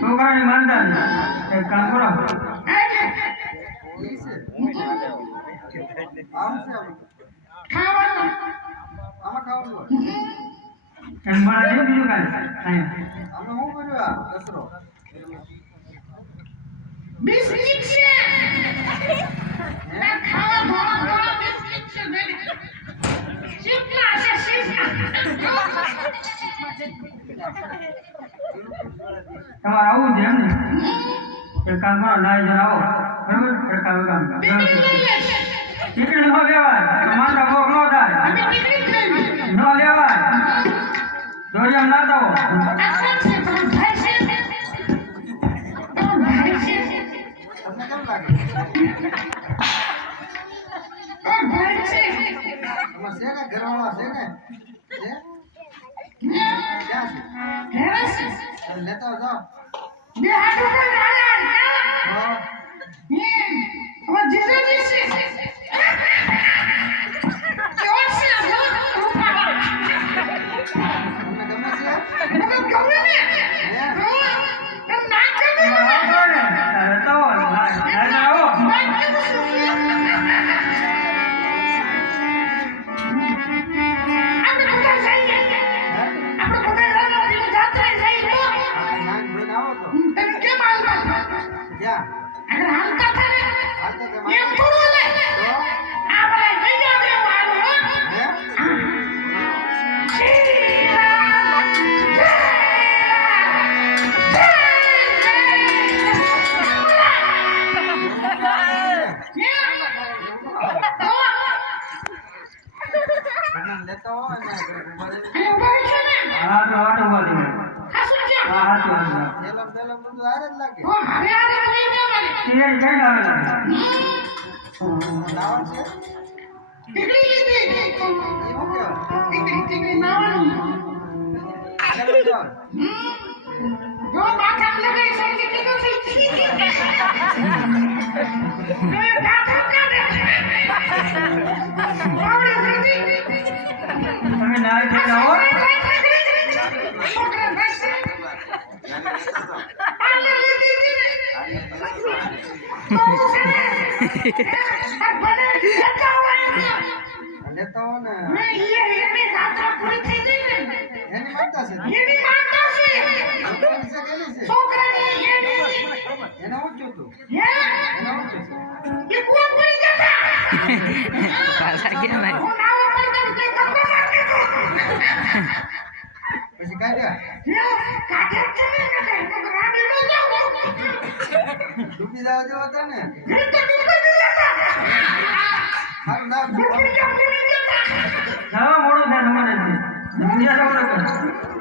છોકરાની માનતા એક કામ કરો તમારે આવું છે એમ ને એક કામ કરો નાઈ જરા આવો બરાબર એક કામ ટિકિટ ન લેવાય માનતા ભોગ ન થાય ન લેવાય દોરિયામ ના દાવો લેતા જાઓ બે હાથ ઉપર આયા હવે જીજો જીસી કેવું છે તમને ગમે છે મને ગમે ને એમ ના ગમે તો આવો તમે નાઈ થઈ જાઓ લેતા હો ને એની માનતા છે છોકરાની એને ઊંચું તું એને એ કોણ બોલી જતા પાછા ગયા ને હું નાવા પડતા કે કપડા મારકે તો પછી કાઢ્યા કાઢે છે ને કે રાડી નો જાવ ડૂબી જવા જેવા હતા ને ઘરે તો ડૂબી જતા મારું નામ ડૂબી જતા મોડું થાય તમારે દુનિયા